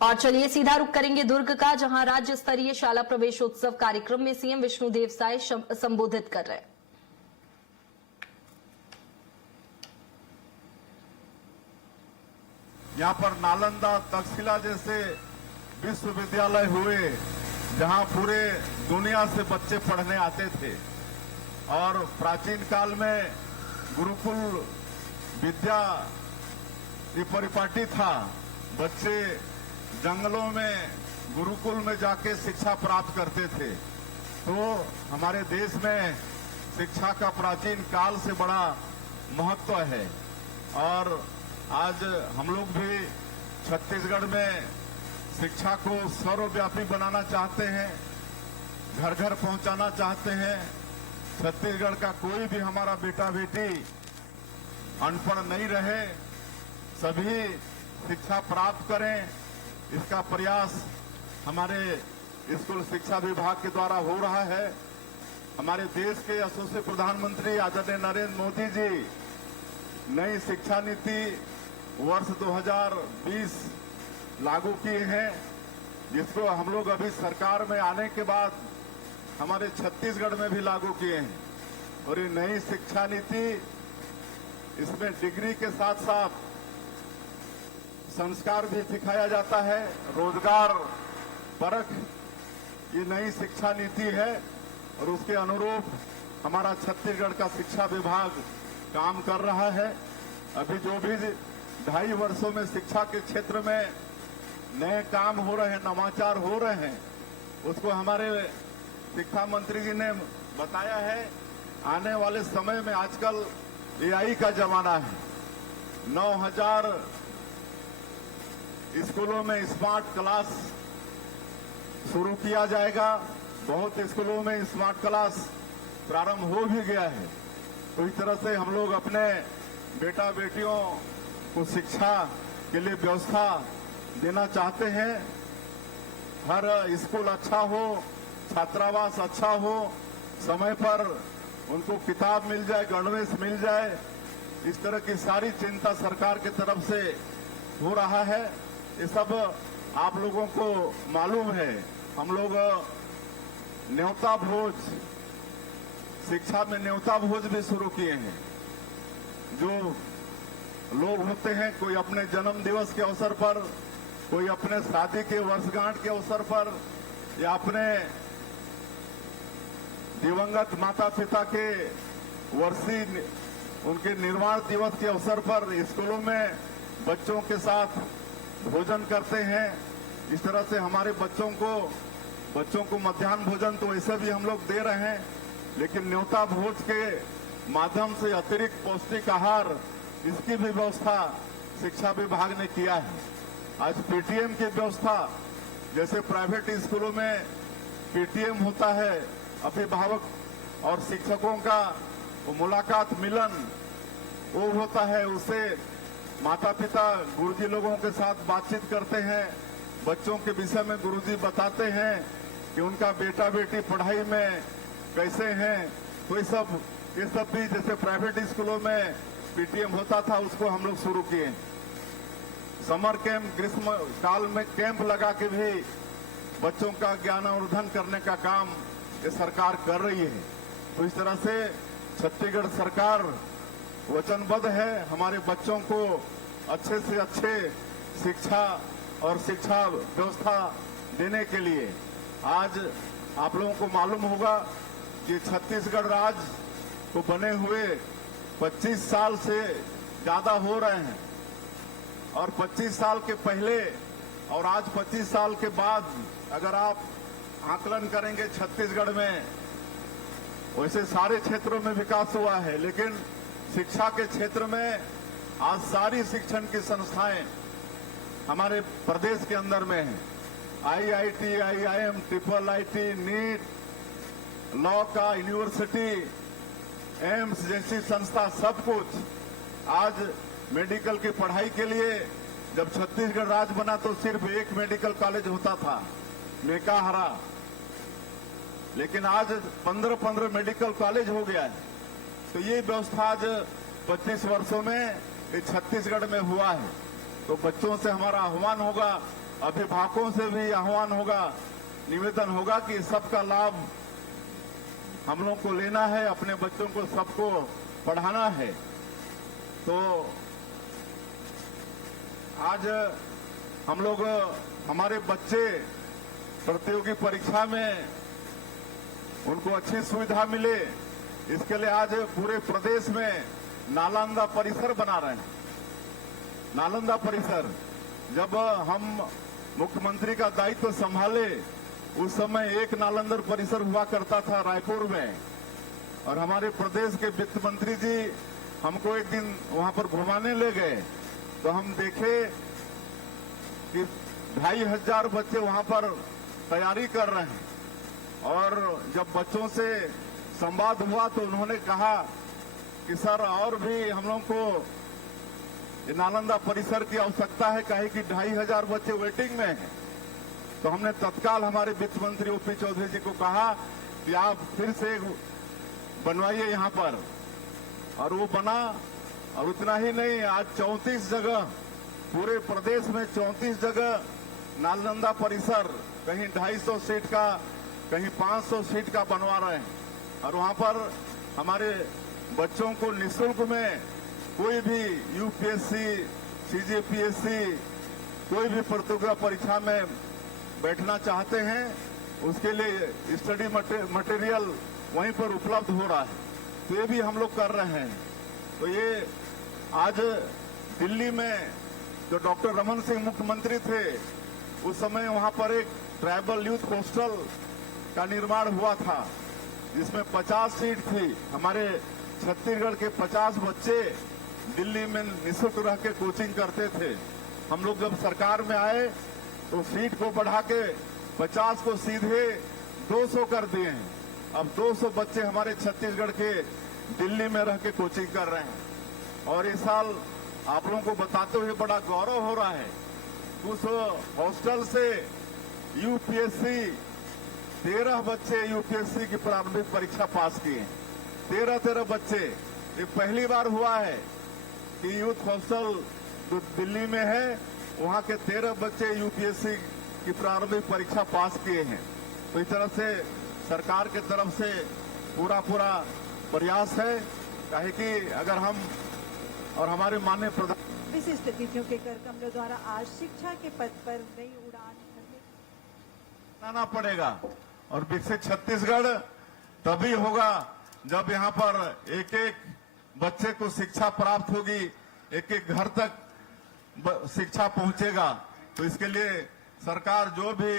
और चलिए सीधा रुख करेंगे दुर्ग का, जहां राज्य स्तरीय शाला प्रवेशोत्सव कार्यक्रम में सीएम विष्णुदेव साय संबोधित कर रहे हैं। यहाँ पर नालंदा, तक्षशिला जैसे विश्वविद्यालय हुए, जहाँ पूरे दुनिया से बच्चे पढ़ने आते थे। और प्राचीन काल में गुरुकुल विद्या ये परिपाटी था। बच्चे जंगलों में गुरुकुल में जाके शिक्षा प्राप्त करते थे। तो हमारे देश में शिक्षा का प्राचीन काल से बड़ा महत्व है। और आज हम लोग भी छत्तीसगढ़ में शिक्षा को सर्वव्यापी बनाना चाहते हैं, घर घर पहुंचाना चाहते हैं। छत्तीसगढ़ का कोई भी हमारा बेटा बेटी अनपढ़ नहीं रहे, सभी शिक्षा प्राप्त करें, इसका प्रयास हमारे स्कूल शिक्षा विभाग के द्वारा हो रहा है। हमारे देश के यशस्वी प्रधानमंत्री आदरणीय नरेंद्र मोदी जी नई शिक्षा नीति वर्ष 2020 लागू किए हैं, जिसको हम लोग अभी सरकार में आने के बाद हमारे छत्तीसगढ़ में भी लागू किए हैं। और ये नई शिक्षा नीति, इसमें डिग्री के साथ साथ संस्कार भी सिखाया जाता है, रोजगार परख ये नई शिक्षा नीति है। और उसके अनुरूप हमारा छत्तीसगढ़ का शिक्षा विभाग काम कर रहा है। अभी जो भी 2.5 वर्षों में शिक्षा के क्षेत्र में नए काम हो रहे हैं, नवाचार हो रहे हैं, उसको हमारे शिक्षा मंत्री जी ने बताया है। आने वाले समय में आजकल एआई का जमाना है। 9,000 स्कूलों में स्मार्ट क्लास शुरू किया जाएगा। बहुत स्कूलों में स्मार्ट क्लास प्रारंभ हो भी गया है। तो इस तरह से हम लोग अपने बेटा बेटियों को शिक्षा के लिए व्यवस्था देना चाहते हैं। हर स्कूल अच्छा हो, छात्रावास अच्छा हो, समय पर उनको किताब मिल जाए, गणवेश मिल जाए, इस तरह की सारी चिंता सरकार की तरफ से हो रहा है। ये सब आप लोगों को मालूम है। हम लोग न्योता भोज, शिक्षा में न्योता भोज भी शुरू किए हैं। जो लोग होते हैं, कोई अपने जन्म दिवस के अवसर पर, कोई अपने शादी के वर्षगांठ के अवसर पर, या अपने दिवंगत माता पिता के वर्षीय उनके निर्वाण दिवस के अवसर पर स्कूलों में बच्चों के साथ भोजन करते हैं। इस तरह से हमारे बच्चों को मध्याह्न भोजन तो वैसे भी हम लोग दे रहे हैं, लेकिन न्योता भोज के माध्यम से अतिरिक्त पौष्टिक आहार, इसकी भी व्यवस्था शिक्षा विभाग ने किया है। आज पीटीएम की व्यवस्था, जैसे प्राइवेट स्कूलों में पीटीएम होता है, अभिभावक और शिक्षकों का मुलाकात मिलन वो होता है। उससे माता पिता गुरुजी लोगों के साथ बातचीत करते हैं, बच्चों के विषय में गुरुजी बताते हैं कि उनका बेटा बेटी पढ़ाई में कैसे हैं। तो ये सब भी जैसे प्राइवेट स्कूलों में पीटीएम होता था, उसको हम लोग शुरू किए। समर कैंप, ग्रीष्म काल में कैंप लगा के भी बच्चों का ज्ञानवर्धन करने का काम ये सरकार कर रही है। तो इस तरह से छत्तीसगढ़ सरकार वचनबद्ध है हमारे बच्चों को अच्छे से अच्छे शिक्षा और शिक्षा व्यवस्था देने के लिए। आज आप लोगों को मालूम होगा कि छत्तीसगढ़ राज्य को बने हुए 25 साल से ज्यादा हो रहे हैं। और 25 साल के पहले और आज 25 साल के बाद अगर आप आकलन करेंगे छत्तीसगढ़ में, वैसे सारे क्षेत्रों में विकास हुआ है, लेकिन शिक्षा के क्षेत्र में आज सारी शिक्षण की संस्थाएं हमारे प्रदेश के अंदर में हैं। IIT, IIM, IIIT, NEET, law का यूनिवर्सिटी, एम्स जैसी संस्था, सब कुछ। आज मेडिकल की पढ़ाई के लिए जब छत्तीसगढ़ राज्य बना तो सिर्फ एक मेडिकल कॉलेज होता था, मेकाहारा, लेकिन आज 15 मेडिकल कॉलेज हो गया है। तो ये व्यवस्था आज 25 वर्षों में छत्तीसगढ़ में हुआ है। तो बच्चों से हमारा आह्वान होगा अभिभावकों से भी आह्वान होगा, निवेदन होगा कि सबका लाभ हम लोग को लेना है, अपने बच्चों को सबको पढ़ाना है। तो आज हम लोग हमारे बच्चे प्रतियोगी परीक्षा में उनको अच्छी सुविधा मिले, इसके लिए आज पूरे प्रदेश में नालंदा परिसर बना रहे हैं। नालंदा परिसर, जब हम मुख्यमंत्री का दायित्व संभाले उस समय एक नालंदा परिसर हुआ करता था रायपुर में, और हमारे प्रदेश के वित्त मंत्री जी हमको एक दिन वहां पर घुमाने ले गए तो हम देखे कि 2500 बच्चे वहां पर तैयारी कर रहे हैं। और जब बच्चों से संवाद हुआ तो उन्होंने कहा कि सर और भी हम लोग को नालंदा परिसर की आवश्यकता है, काहे कि 2500 बच्चे वेटिंग में हैं। तो हमने तत्काल हमारे वित्त मंत्री ओपी चौधरी जी को कहा कि आप फिर से बनवाइए यहाँ पर, और वो बना। और उतना ही नहीं, आज 34 जगह पूरे प्रदेश में 34 जगह नालंदा परिसर, कहीं 250 सीट का, कहीं 500 सीट का बनवा रहे हैं। और वहां पर हमारे बच्चों को निःशुल्क में कोई भी यूपीएससी, सीजीपीएससी, कोई भी प्रतियोगिता परीक्षा में बैठना चाहते हैं उसके लिए स्टडी मटेरियल वहीं पर उपलब्ध हो रहा है। तो ये भी हम लोग कर रहे हैं। तो ये आज दिल्ली में जो डॉक्टर रमन सिंह मुख्यमंत्री थे उस समय वहां पर एक ट्राइबल यूथ हॉस्टल का निर्माण हुआ था जिसमें 50 सीट थी। हमारे छत्तीसगढ़ के 50 बच्चे दिल्ली में निःशुल्क रह के कोचिंग करते थे। हम लोग जब सरकार में आए तो सीट को बढ़ा के 50 को सीधे 200 कर दिए हैं। अब 200 बच्चे हमारे छत्तीसगढ़ के दिल्ली में रह के कोचिंग कर रहे हैं। और इस साल आप लोगों को बताते हुए बड़ा गौरव हो रहा है, उस हॉस्टल से यूपीएससी 13 बच्चे यूपीएससी की प्रारंभिक परीक्षा पास किए। 13 बच्चे। ये पहली बार हुआ है कि यूथ हॉस्टल जो दिल्ली में है वहां के 13 बच्चे यूपीएससी की प्रारंभिक परीक्षा पास किए हैं। तो इस तरह से सरकार की तरफ से पूरा प्रयास है, काहे कि अगर हम और हमारे माननीय प्रधान विशिष्ट अतिथियों के कर कमलों द्वारा आज शिक्षा के पद पर नई उड़ान लाना पड़ेगा। और विकसित छत्तीसगढ़ तभी होगा जब यहाँ पर एक एक बच्चे को शिक्षा प्राप्त होगी, एक एक घर तक शिक्षा पहुंचेगा। तो इसके लिए सरकार जो भी